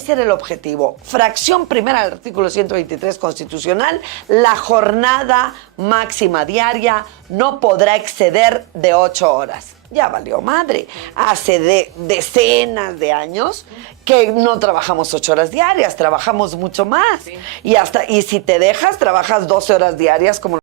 Ese era el objetivo. Fracción primera del artículo 123 constitucional, la jornada máxima diaria no podrá exceder de 8 horas. Ya valió madre. Hace decenas de años que no trabajamos 8 horas diarias, trabajamos mucho más. Sí. Y si te dejas, trabajas 12 horas diarias como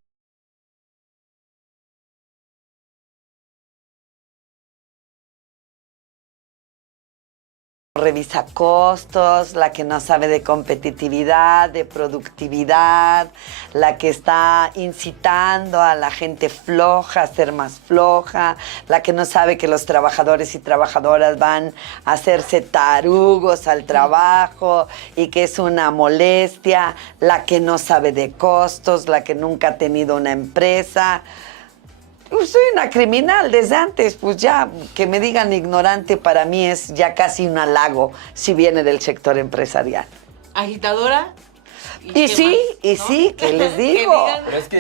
revisa costos, la que no sabe de competitividad, de productividad, la que está incitando a la gente floja a ser más floja, la que no sabe que los trabajadores y trabajadoras van a hacerse tarugos al trabajo y que es una molestia, la que no sabe de costos, la que nunca ha tenido una empresa. Pues soy una criminal desde antes, pues ya que me digan ignorante para mí es ya casi un halago si viene del sector empresarial. ¿Agitadora? Y sí, ¿no? Y sí, ¿qué les digo? Pero es que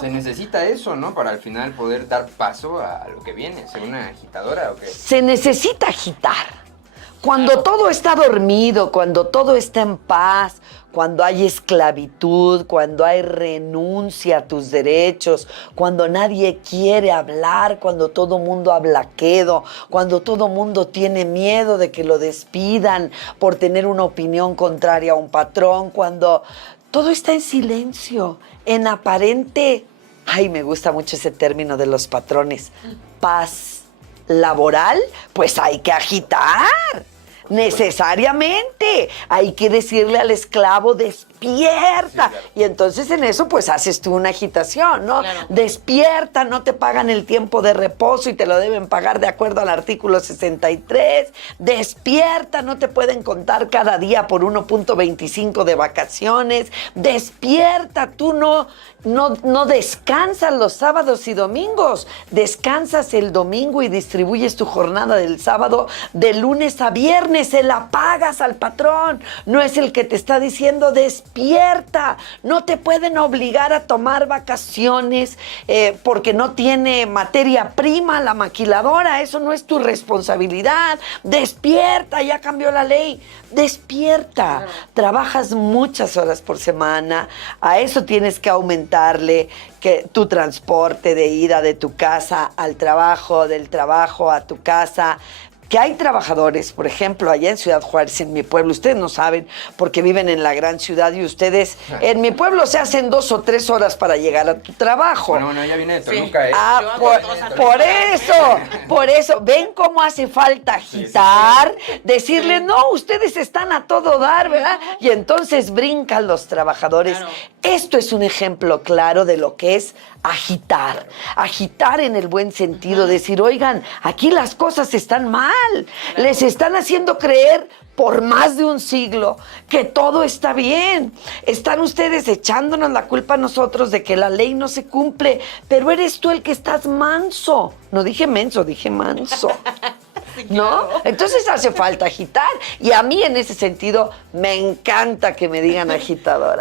se necesita eso, ¿no? Para al final poder dar paso a lo que viene, ser una agitadora, ¿o qué? Se necesita agitar. Cuando todo está dormido, cuando todo está en paz, cuando hay esclavitud, cuando hay renuncia a tus derechos, cuando nadie quiere hablar, cuando todo mundo habla quedo, cuando todo mundo tiene miedo de que lo despidan por tener una opinión contraria a un patrón, cuando todo está en silencio, en aparente, ay, me gusta mucho ese término de los patrones, paz laboral, pues hay que agitar. Necesariamente hay que decirle al esclavo despierta, sí, claro. Y entonces en eso pues haces tú una agitación, ¿no? Claro. Despierta, no te pagan el tiempo de reposo y te lo deben pagar de acuerdo al artículo 63, despierta, no te pueden contar cada día por 1.25 de vacaciones, despierta, tú no descansas los sábados y domingos, descansas el domingo y distribuyes tu jornada del sábado de lunes a viernes, se la pagas al patrón, no es el que te está diciendo despierta, no te pueden obligar a tomar vacaciones porque no tiene materia prima la maquiladora, eso no es tu responsabilidad, despierta, ya cambió la ley, despierta, trabajas muchas horas por semana, a eso tienes que aumentarle que tu transporte de ida de tu casa al trabajo, del trabajo a tu casa. Que hay trabajadores, por ejemplo, allá en Ciudad Juárez, en mi pueblo, ustedes no saben porque viven en la gran ciudad y ustedes, en mi pueblo se hacen 2 o 3 horas para llegar a tu trabajo. Bueno, ya viene de Toluca, sí. Por eso, ven cómo hace falta agitar, decirle, no, ustedes están a todo dar, ¿verdad? Y entonces brincan los trabajadores. Claro. Esto es un ejemplo claro de lo que es agitar en el buen sentido, decir, oigan, aquí las cosas están mal, les están haciendo creer por más de un siglo que todo está bien, están ustedes echándonos la culpa a nosotros de que la ley no se cumple, pero eres tú el que estás manso, no dije menso, dije manso. Sí, claro. ¿No? Entonces hace falta agitar y a mí en ese sentido me encanta que me digan agitadora.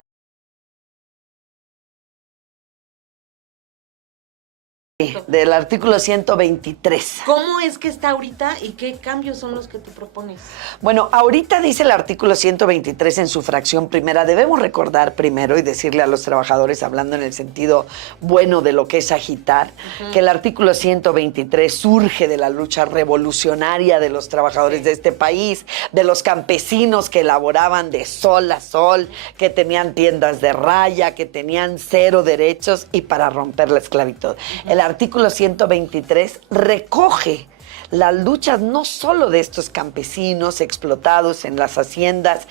Del artículo 123. ¿Cómo es que está ahorita y qué cambios son los que tú propones? Bueno, ahorita dice el artículo 123 en su fracción primera. Debemos recordar primero y decirle a los trabajadores, hablando en el sentido bueno de lo que es agitar, que el artículo 123 surge de la lucha revolucionaria de los trabajadores de este país, de los campesinos que elaboraban de sol a sol, que tenían tiendas de raya, que tenían 0 derechos y para romper la esclavitud. El artículo 123 recoge las luchas no solo de estos campesinos explotados en las haciendas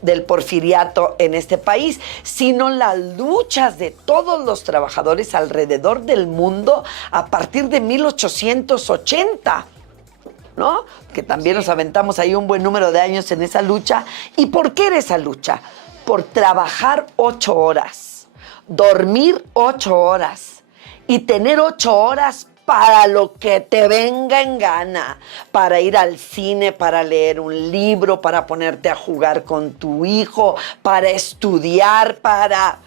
del porfiriato en este país, sino las luchas de todos los trabajadores alrededor del mundo a partir de 1880. ¿No? Que también nos aventamos ahí un buen número de años en esa lucha. ¿Y por qué era esa lucha? Por trabajar 8 horas, dormir 8 horas, y tener 8 horas para lo que te venga en gana, para ir al cine, para leer un libro, para ponerte a jugar con tu hijo, para estudiar, para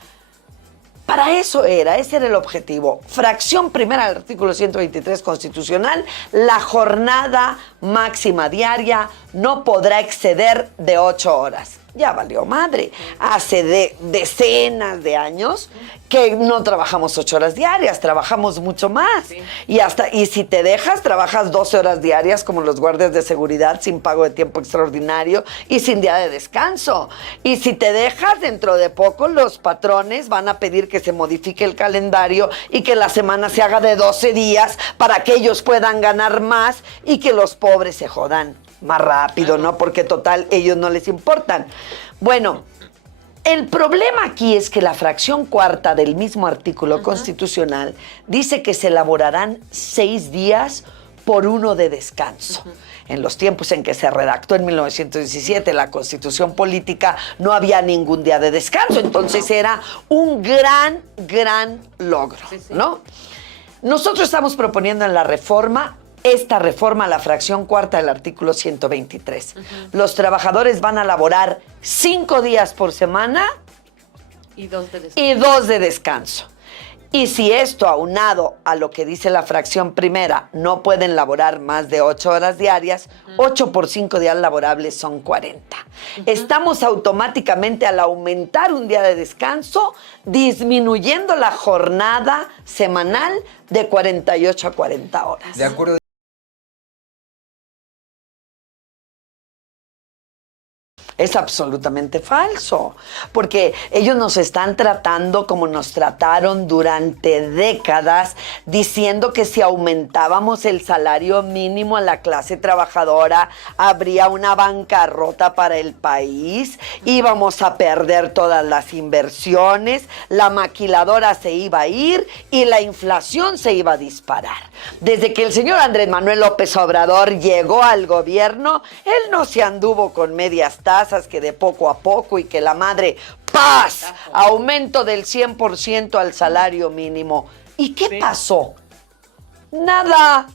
Para eso ese era el objetivo. Fracción primera del artículo 123 constitucional, la jornada máxima diaria no podrá exceder de 8 horas. Ya valió madre. Hace decenas de años que no trabajamos 8 horas diarias, trabajamos mucho más. Sí. Y si te dejas, trabajas 12 horas diarias como los guardias de seguridad sin pago de tiempo extraordinario y sin día de descanso. Y si te dejas, dentro de poco los patrones van a pedir que se modifique el calendario y que la semana se haga de 12 días para que ellos puedan ganar más y que los pobres se jodan más rápido, ¿no? Porque total, ellos no les importan. Bueno, el problema aquí es que la fracción cuarta del mismo artículo constitucional dice que se elaborarán 6 días por 1 de descanso. En los tiempos en que se redactó en 1917 la Constitución Política, no había ningún día de descanso. Entonces era un gran logro, ¿no? Nosotros estamos proponiendo en la reforma esta reforma a la fracción cuarta del artículo 123. Los trabajadores van a laborar 5 días por semana y 2 de descanso. Y 2 de descanso. Y si esto, aunado a lo que dice la fracción primera, no pueden laborar más de 8 horas diarias, 8 por 5 días laborables son 40. Estamos automáticamente, al aumentar un día de descanso, disminuyendo la jornada semanal de 48 a 40 horas. De acuerdo. Es absolutamente falso, porque ellos nos están tratando como nos trataron durante décadas, diciendo que si aumentábamos el salario mínimo a la clase trabajadora, habría una bancarrota para el país, íbamos a perder todas las inversiones, la maquiladora se iba a ir y la inflación se iba a disparar. Desde que el señor Andrés Manuel López Obrador llegó al gobierno, él no se anduvo con medias tasas, que de poco a poco y que la madre, ¡paz! Aumento del 100% al salario mínimo. ¿Y qué pasó? Nada.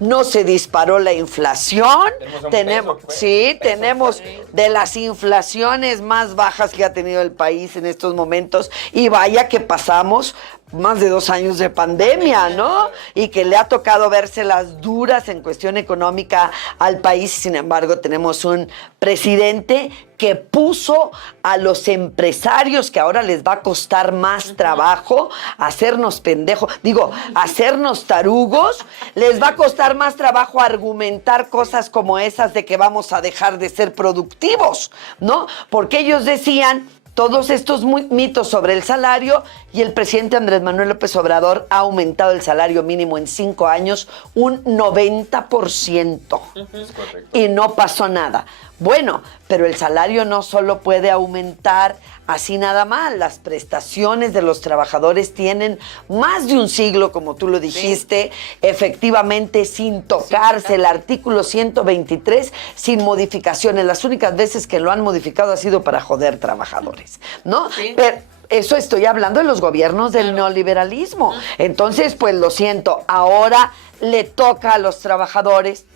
No se disparó la inflación. Tenemos de las inflaciones más bajas que ha tenido el país en estos momentos. Y vaya que pasamos más de 2 años de pandemia, ¿no? Y que le ha tocado verse las duras en cuestión económica al país. Sin embargo, tenemos un presidente que puso a los empresarios, que ahora les va a costar más trabajo hacernos pendejos, hacernos tarugos, les va a costar más trabajo argumentar cosas como esas de que vamos a dejar de ser productivos, ¿no? Porque ellos decían todos estos mitos sobre el salario y el presidente Andrés Manuel López Obrador ha aumentado el salario mínimo en 5 años un 90%. Y no pasó nada. Bueno, pero el salario no solo puede aumentar así nada más. Las prestaciones de los trabajadores tienen más de un siglo, como tú lo dijiste, efectivamente sin tocarse. El artículo 123 sin modificaciones. Las únicas veces que lo han modificado ha sido para joder trabajadores, ¿no? Sí. Pero eso estoy hablando de los gobiernos del neoliberalismo. Entonces, pues lo siento, ahora le toca a los trabajadores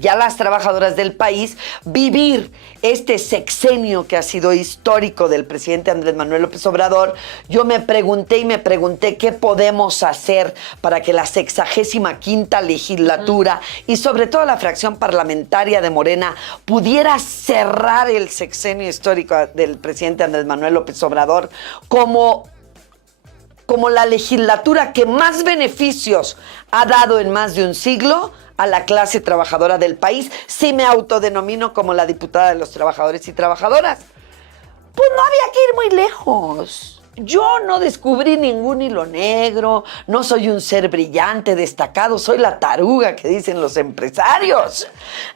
y a las trabajadoras del país vivir este sexenio que ha sido histórico del presidente Andrés Manuel López Obrador. Yo me pregunté qué podemos hacer para que la 65ª legislatura y sobre todo la fracción parlamentaria de Morena pudiera cerrar el sexenio histórico del presidente Andrés Manuel López Obrador como la legislatura que más beneficios ha dado en más de un siglo a la clase trabajadora del país. Sí me autodenomino como la diputada de los trabajadores y trabajadoras. Pues no había que ir muy lejos. Yo no descubrí ningún hilo negro, no soy un ser brillante, destacado, soy la taruga que dicen los empresarios.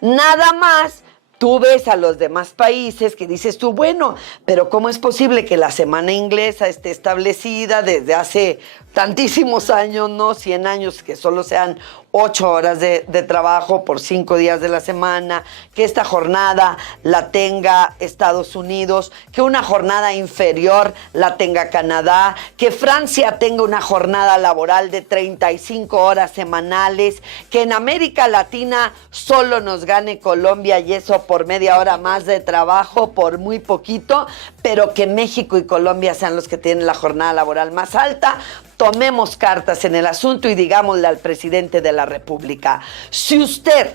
Nada más. Tú ves a los demás países que dices tú, bueno, pero ¿cómo es posible que la semana inglesa esté establecida desde hace tantísimos años, no 100 años, que solo sean 8 horas de trabajo por 5 días de la semana, que esta jornada la tenga Estados Unidos, que una jornada inferior la tenga Canadá, que Francia tenga una jornada laboral de 35 horas semanales, que en América Latina solo nos gane Colombia y eso por media hora más de trabajo, por muy poquito, pero que México y Colombia sean los que tienen la jornada laboral más alta. Tomemos cartas en el asunto y digámosle al presidente de la República, si usted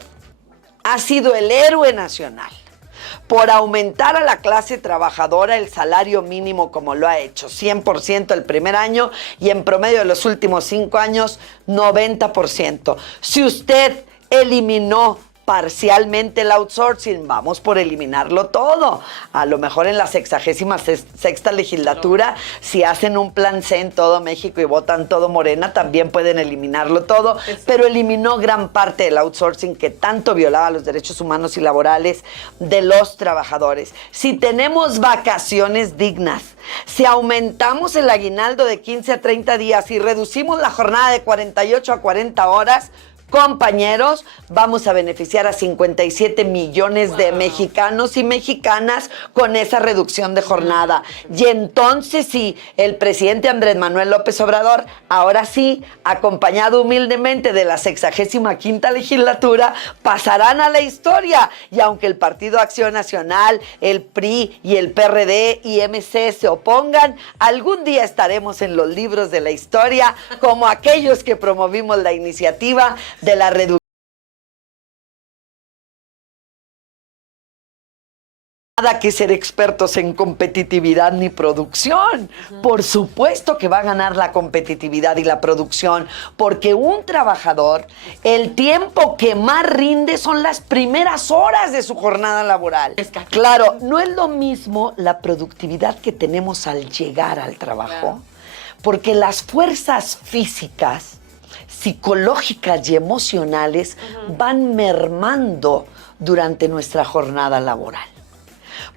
ha sido el héroe nacional por aumentar a la clase trabajadora el salario mínimo como lo ha hecho, 100% el primer año y en promedio de los últimos 5 años, 90%. Si usted eliminó parcialmente el outsourcing, vamos por eliminarlo todo. A lo mejor en la 66ª legislatura, si hacen un plan C en todo México y votan todo Morena, también pueden eliminarlo todo, pero eliminó gran parte del outsourcing que tanto violaba los derechos humanos y laborales de los trabajadores. Si tenemos vacaciones dignas, si aumentamos el aguinaldo de 15 a 30 días y reducimos la jornada de 48 a 40 horas, compañeros, vamos a beneficiar a 57 millones de mexicanos y mexicanas con esa reducción de jornada. Y entonces sí, el presidente Andrés Manuel López Obrador, ahora sí, acompañado humildemente de la 65ª legislatura, pasarán a la historia. Y aunque el Partido Acción Nacional, el PRI y el PRD y MC se opongan, algún día estaremos en los libros de la historia como aquellos que promovimos la iniciativa de la reducción. Nada que ser expertos en competitividad ni producción. Por supuesto que va a ganar la competitividad y la producción, porque un trabajador, el tiempo que más rinde son las primeras horas de su jornada laboral. Claro, no es lo mismo la productividad que tenemos al llegar al trabajo, porque las fuerzas físicas, psicológicas y emocionales van mermando durante nuestra jornada laboral.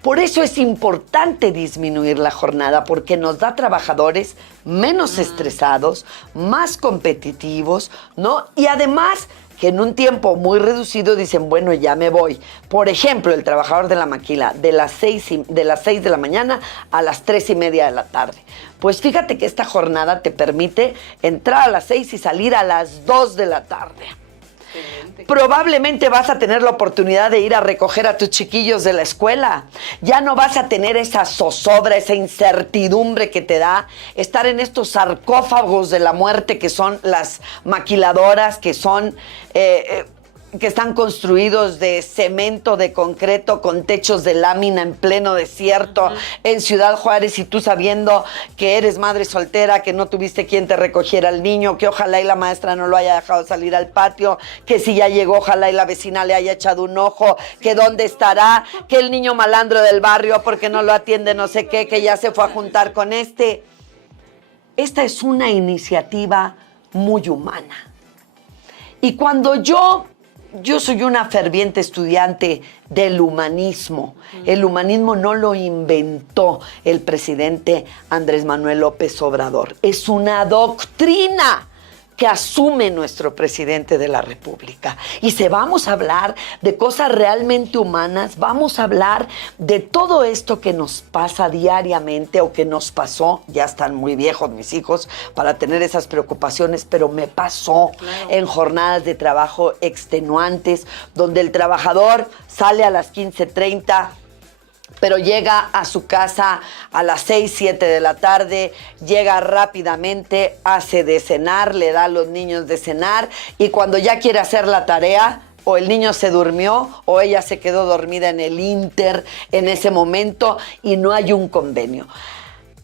Por eso es importante disminuir la jornada, porque nos da trabajadores menos estresados, más competitivos, ¿no? Y además que en un tiempo muy reducido dicen, bueno, ya me voy. Por ejemplo, el trabajador de la maquila, de las 6 de la mañana a las 3:30 de la tarde. Pues fíjate que esta jornada te permite entrar a las 6 y salir a las 2 de la tarde. Probablemente vas a tener la oportunidad de ir a recoger a tus chiquillos de la escuela. Ya no vas a tener esa zozobra, esa incertidumbre que te da estar en estos sarcófagos de la muerte que son las maquiladoras, que son que están construidos de cemento, de concreto, con techos de lámina en pleno desierto, en Ciudad Juárez, y tú sabiendo que eres madre soltera, que no tuviste quien te recogiera al niño, que ojalá y la maestra no lo haya dejado salir al patio, que si ya llegó, ojalá y la vecina le haya echado un ojo, que dónde estará, que el niño malandro del barrio porque no lo atiende no sé qué, que ya se fue a juntar con este. Esta es una iniciativa muy humana. Y cuando yo soy una ferviente estudiante del humanismo. El humanismo no lo inventó el presidente Andrés Manuel López Obrador. Es una doctrina que asume nuestro presidente de la República. Y si vamos a hablar de cosas realmente humanas, vamos a hablar de todo esto que nos pasa diariamente o que nos pasó. Ya están muy viejos mis hijos para tener esas preocupaciones, pero me pasó en jornadas de trabajo extenuantes, donde el trabajador sale a las 15:30, pero llega a su casa a las 6, 7 de la tarde, llega rápidamente, hace de cenar, le da a los niños de cenar, y cuando ya quiere hacer la tarea, o el niño se durmió o ella se quedó dormida en el Inter en ese momento y no hay un convenio.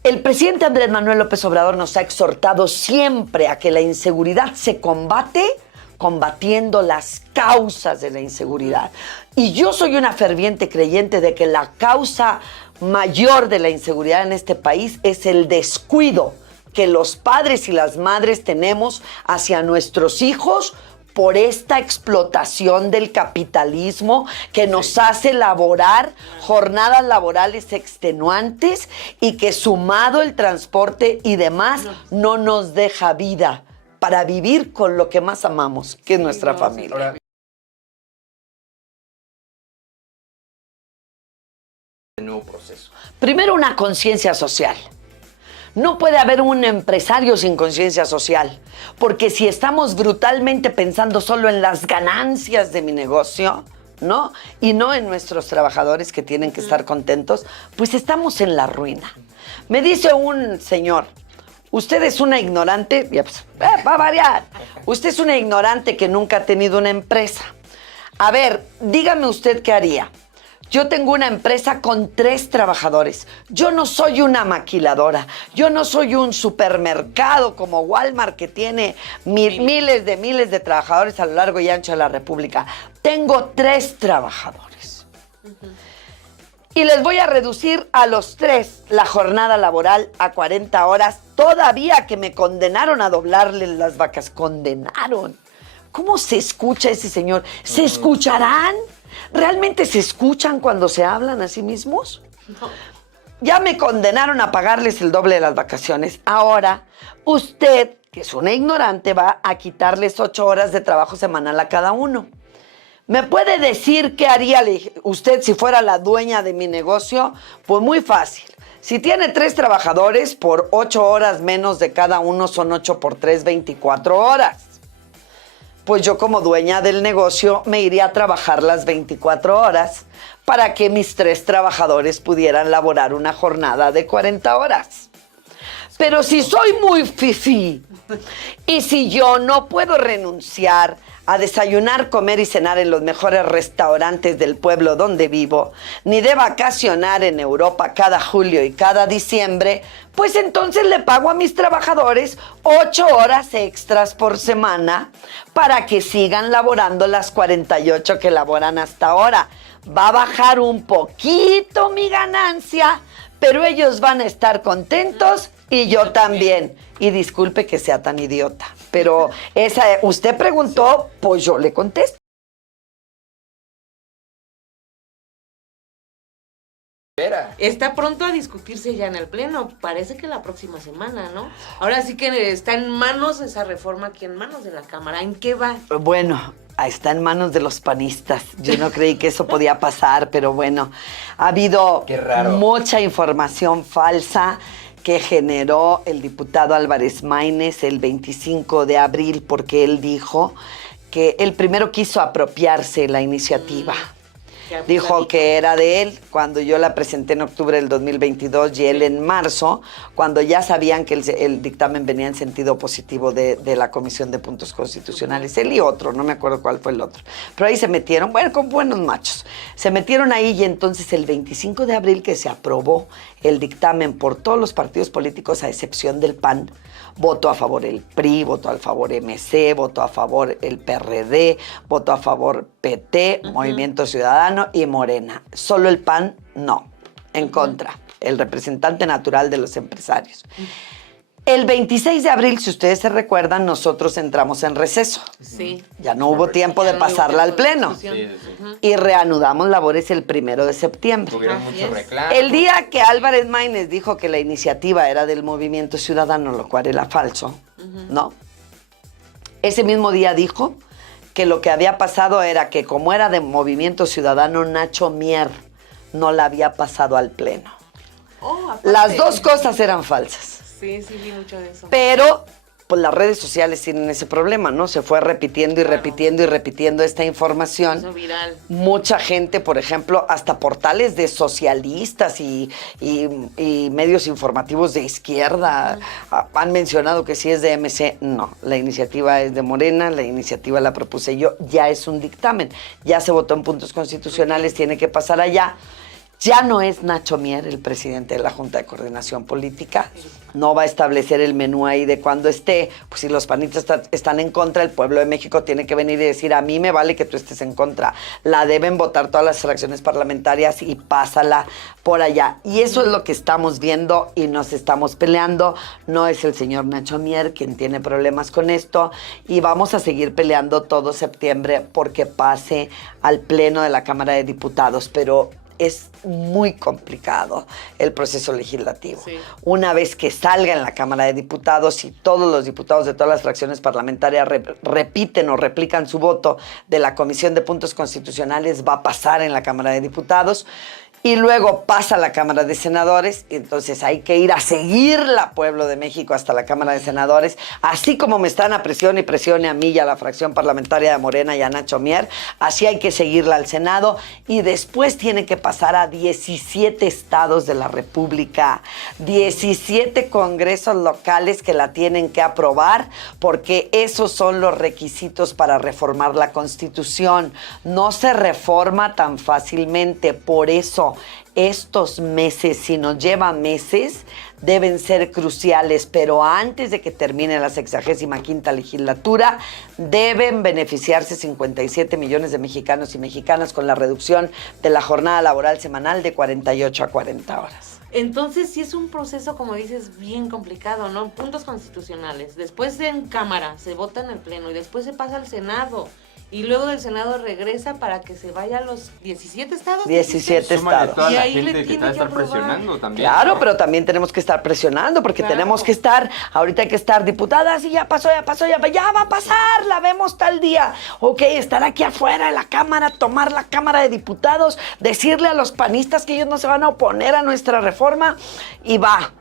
El presidente Andrés Manuel López Obrador nos ha exhortado siempre a que la inseguridad se combate combatiendo las causas de la inseguridad. Y yo soy una ferviente creyente de que la causa mayor de la inseguridad en este país es el descuido que los padres y las madres tenemos hacia nuestros hijos por esta explotación del capitalismo que nos hace laborar jornadas laborales extenuantes y que sumado el transporte y demás no nos deja vida para vivir con lo que más amamos, que es nuestra familia. Ahora, el nuevo proceso. Primero, una conciencia social. No puede haber un empresario sin conciencia social, porque si estamos brutalmente pensando solo en las ganancias de mi negocio, ¿no? Y no en nuestros trabajadores que tienen que estar contentos, pues estamos en la ruina. Me dice un señor, usted es una ignorante, ya pues, va a variar, usted es una ignorante que nunca ha tenido una empresa. A ver, dígame usted qué haría. Yo tengo una empresa con 3 trabajadores. Yo no soy una maquiladora. Yo no soy un supermercado como Walmart que tiene miles de trabajadores a lo largo y ancho de la República. Tengo 3 trabajadores. Y les voy a reducir a los 3 la jornada laboral a 40 horas. Todavía que me condenaron a doblarles las vacas. Condenaron. ¿Cómo se escucha ese señor? ¿Se escucharán? ¿Realmente se escuchan cuando se hablan a sí mismos? No. Ya me condenaron a pagarles el doble de las vacaciones. Ahora, usted, que es una ignorante, va a quitarles 8 horas de trabajo semanal a cada uno. ¿Me puede decir qué haría usted si fuera la dueña de mi negocio? Pues muy fácil. Si tiene 3 trabajadores, por 8 horas menos de cada uno son 8 por 3, 24 horas. Pues yo como dueña del negocio me iría a trabajar las 24 horas para que mis 3 trabajadores pudieran laborar una jornada de 40 horas. Pero si soy muy fifí y si yo no puedo renunciar a desayunar, comer y cenar en los mejores restaurantes del pueblo donde vivo, ni de vacacionar en Europa cada julio y cada diciembre, pues entonces le pago a mis trabajadores 8 horas extras por semana para que sigan laborando las 48 que laboran hasta ahora. Va a bajar un poquito mi ganancia, pero ellos van a estar contentos y yo también. Y disculpe que sea tan idiota, pero usted preguntó, pues yo le contesto. Está pronto a discutirse ya en el Pleno, parece que la próxima semana, ¿no? Ahora sí que está en manos esa reforma aquí, en manos de la Cámara. ¿En qué va? Bueno, está en manos de los panistas. Yo no creí que eso podía pasar, pero bueno, ha habido mucha información falsa que generó el diputado Álvarez Maínez el 25 de abril, porque él dijo que él primero quiso apropiarse la iniciativa. Dijo que era de él cuando yo la presenté en octubre del 2022 y él en marzo, cuando ya sabían que el dictamen venía en sentido positivo de la Comisión de Puntos Constitucionales. Él y otro, no me acuerdo cuál fue el otro. Pero ahí se metieron, bueno, con buenos machos. Se metieron ahí y entonces el 25 de abril que se aprobó el dictamen por todos los partidos políticos a excepción del PAN, votó a favor el PRI, votó a favor MC, votó a favor el PRD, votó a favor PT, Movimiento Ciudadano y Morena. Solo el PAN no, en contra, el representante natural de los empresarios. El 26 de abril, si ustedes se recuerdan, nosotros entramos en receso. Sí. Ya no hubo tiempo de pasarla al Pleno. Y reanudamos labores el 1 de septiembre. Tuvieron muchos reclamos. El día que Álvarez Maínez dijo que la iniciativa era del Movimiento Ciudadano, lo cual era falso, ¿no? Ese mismo día dijo que lo que había pasado era que como era de Movimiento Ciudadano, Nacho Mier no la había pasado al Pleno. Las dos cosas eran falsas. Sí, vi mucho de eso. Pero, pues las redes sociales tienen ese problema, ¿no? Se fue repitiendo y repitiendo y repitiendo esta información. Eso viral. Mucha gente, por ejemplo, hasta portales de socialistas y medios informativos de izquierda han mencionado que si es de MC. No, la iniciativa es de Morena, la iniciativa la propuse yo, ya es un dictamen. Ya se votó en puntos constitucionales, tiene que pasar allá. Ya no es Nacho Mier el presidente de la Junta de Coordinación Política. No va a establecer el menú ahí de cuando esté. Pues si los panistas están en contra, el pueblo de México tiene que venir y decir, a mí me vale que tú estés en contra. La deben votar todas las fracciones parlamentarias y pásala por allá. Y eso es lo que estamos viendo y nos estamos peleando. No es el señor Nacho Mier quien tiene problemas con esto. Y vamos a seguir peleando todo septiembre porque pase al Pleno de la Cámara de Diputados. Pero es muy complicado el proceso legislativo. Sí. Una vez que salga en la Cámara de Diputados y todos los diputados de todas las fracciones parlamentarias repiten o replican su voto de la Comisión de Puntos Constitucionales, va a pasar en la Cámara de Diputados. Y luego pasa a la Cámara de Senadores, y entonces hay que ir a seguirla, pueblo de México, hasta la Cámara de Senadores, así como me están a presione y presione a mí y a la fracción parlamentaria de Morena y a Nacho Mier, así hay que seguirla al Senado, y después tiene que pasar a 17 estados de la República, 17 congresos locales que la tienen que aprobar, porque esos son los requisitos para reformar la Constitución. No se reforma tan fácilmente, por eso estos meses, si nos lleva meses, deben ser cruciales, pero antes de que termine la 65ª legislatura, deben beneficiarse 57 millones de mexicanos y mexicanas con la reducción de la jornada laboral semanal de 48 a 40 horas. Entonces sí es un proceso, como dices, bien complicado, ¿no? Puntos constitucionales, después en Cámara, se vota en el Pleno y después se pasa al Senado. Y luego del Senado regresa para que se vaya a los 17 estados. 17 estados. Toda y la ahí gente le que tiene está que estar aprobar. presionando también. Claro, ¿no? pero también tenemos que estar presionando porque tenemos que estar, ahorita hay que estar diputadas y ya pasó, ya va a pasar, la vemos tal día. Ok, estar aquí afuera de la Cámara, tomar la Cámara de Diputados, decirle a los panistas que ellos no se van a oponer a nuestra reforma y va.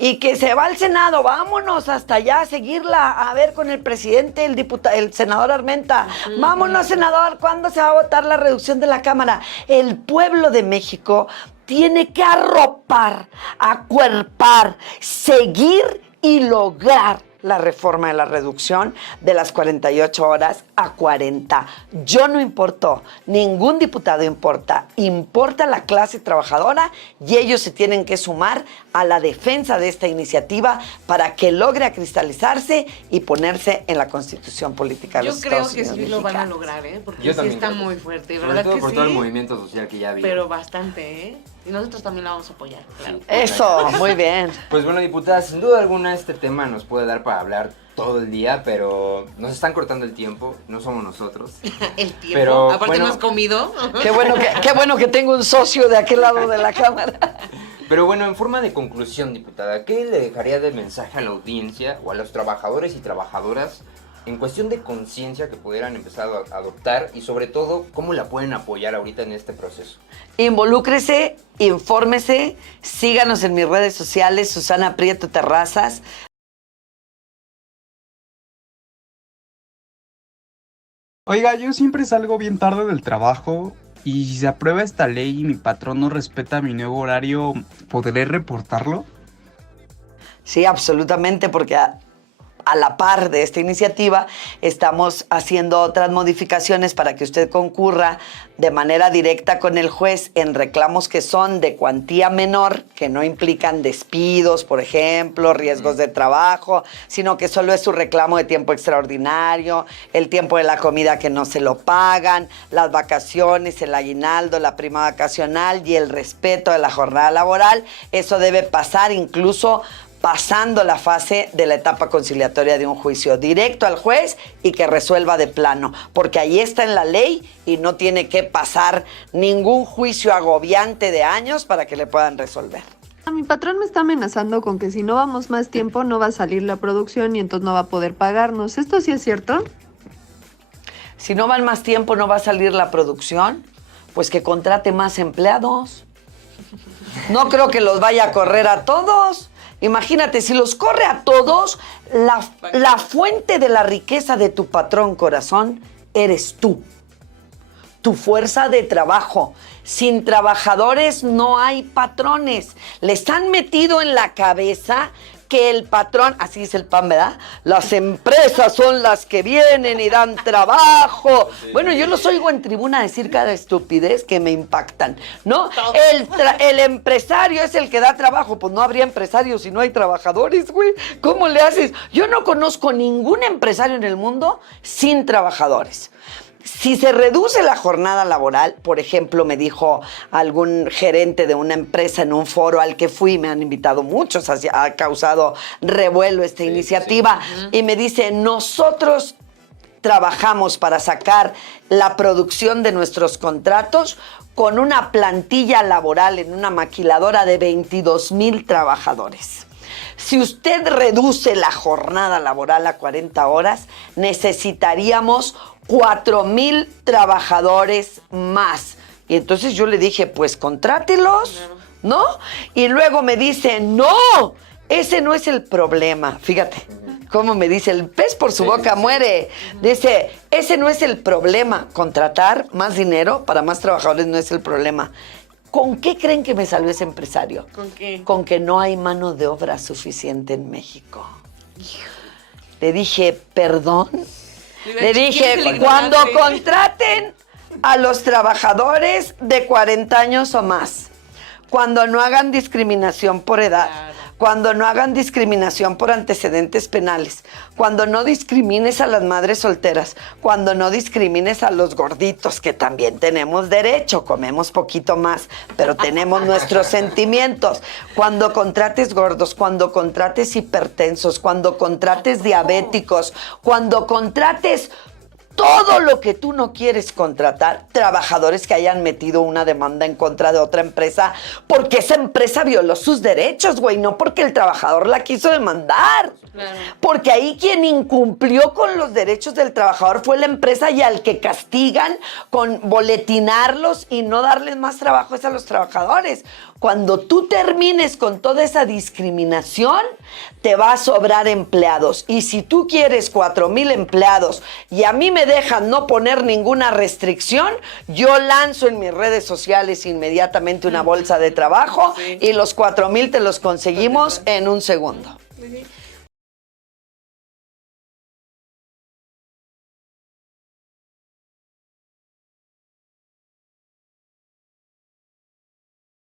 Y que se va al Senado, vámonos hasta allá a seguirla, a ver con el presidente, el senador Armenta. Vámonos, senador, ¿cuándo se va a votar la reducción de la Cámara? El pueblo de México tiene que arropar, acuerpar, seguir y lograr la reforma de la reducción de las 48 horas a 40. Yo no importo, ningún diputado importa la clase trabajadora y ellos se tienen que sumar a la defensa de esta iniciativa para que logre cristalizarse y ponerse en la Constitución política de los Estados Unidos. Yo creo que sí lo van a lograr, porque sí está muy fuerte, ¿verdad? Sobre todo que por sí, todo el movimiento social que ya había. pero bastante, Y nosotros también la vamos a apoyar, claro. Sí. Eso, muy bien. Pues bueno, diputada, sin duda alguna este tema nos puede dar para hablar todo el día, pero nos están cortando el tiempo, no somos nosotros. El tiempo, pero, aparte bueno, no has comido. Qué bueno que tengo un socio de aquel lado de la Cámara. Pero bueno, en forma de conclusión, diputada, ¿qué le dejaría de mensaje a la audiencia o a los trabajadores y trabajadoras en cuestión de conciencia que pudieran empezar a adoptar y sobre todo, cómo la pueden apoyar ahorita en este proceso? Involúcrese, infórmese, síganos en mis redes sociales, Susana Prieto Terrazas. Oiga, yo siempre salgo bien tarde del trabajo y si se aprueba esta ley y mi patrón no respeta mi nuevo horario, ¿podré reportarlo? Sí, absolutamente, porque a la par de esta iniciativa estamos haciendo otras modificaciones para que usted concurra de manera directa con el juez en reclamos que son de cuantía menor, que no implican despidos, por ejemplo, riesgos de trabajo, sino que solo es su reclamo de tiempo extraordinario, el tiempo de la comida que no se lo pagan, las vacaciones, el aguinaldo, la prima vacacional y el respeto de la jornada laboral. Eso debe pasar incluso pasando la fase de la etapa conciliatoria de un juicio, directo al juez y que resuelva de plano, porque ahí está en la ley y no tiene que pasar ningún juicio agobiante de años para que le puedan resolver. Mi patrón me está amenazando con que si no vamos más tiempo no va a salir la producción y entonces no va a poder pagarnos. ¿Esto sí es cierto? Si no van más tiempo no va a salir la producción, pues que contrate más empleados. No creo que los vaya a correr a todos. Imagínate, si los corre a todos, la fuente de la riqueza de tu patrón corazón eres tú. tu fuerza de trabajo. Sin trabajadores no hay patrones. Les han metido en la cabeza que el patrón, así dice el PAN, ¿verdad? Las empresas son las que vienen y dan trabajo. Bueno, yo los oigo en tribuna decir cada estupidez que me impactan, ¿no? El empresario es el que da trabajo. Pues no habría empresarios si no hay trabajadores, güey. ¿Cómo le haces? Yo no conozco ningún empresario en el mundo sin trabajadores. Si se reduce la jornada laboral, por ejemplo, me dijo algún gerente de una empresa en un foro al que fui, me han invitado muchos, ha causado revuelo esta iniciativa, y me dice, nosotros trabajamos para sacar la producción de nuestros contratos con una plantilla laboral en una maquiladora de 22,000 trabajadores. Si usted reduce la jornada laboral a 40 horas, necesitaríamos 4,000 trabajadores más. Y entonces yo le dije, pues contrátelos, ¿no? Y luego me dice, no, ese no es el problema. Fíjate cómo me dice, el pez por su boca muere. Dice, ese no es el problema. Contratar más dinero para más trabajadores no es el problema. ¿Con qué creen que me salió ese empresario? ¿Con qué? Con que no hay mano de obra suficiente en México. Le dije, ¿perdón? Le dije, cuando contraten a los trabajadores de 40 años o más, cuando no hagan discriminación por edad, cuando no hagan discriminación por antecedentes penales, cuando no discrimines a las madres solteras, cuando no discrimines a los gorditos, que también tenemos derecho, comemos poquito más, pero tenemos nuestros sentimientos. Cuando contrates gordos, cuando contrates hipertensos, cuando contrates diabéticos, cuando contrates todo lo que tú no quieres contratar, trabajadores que hayan metido una demanda en contra de otra empresa porque esa empresa violó sus derechos, güey, no porque el trabajador la quiso demandar. Claro. Porque ahí quien incumplió con los derechos del trabajador fue la empresa, y al que castigan con boletinarlos y no darles más trabajo es a los trabajadores. Cuando tú termines con toda esa discriminación, te va a sobrar empleados. Y si tú quieres 4,000 empleados y a mí me dejan no poner ninguna restricción, yo lanzo en mis redes sociales inmediatamente una bolsa de trabajo y los 4,000 te los conseguimos en un segundo.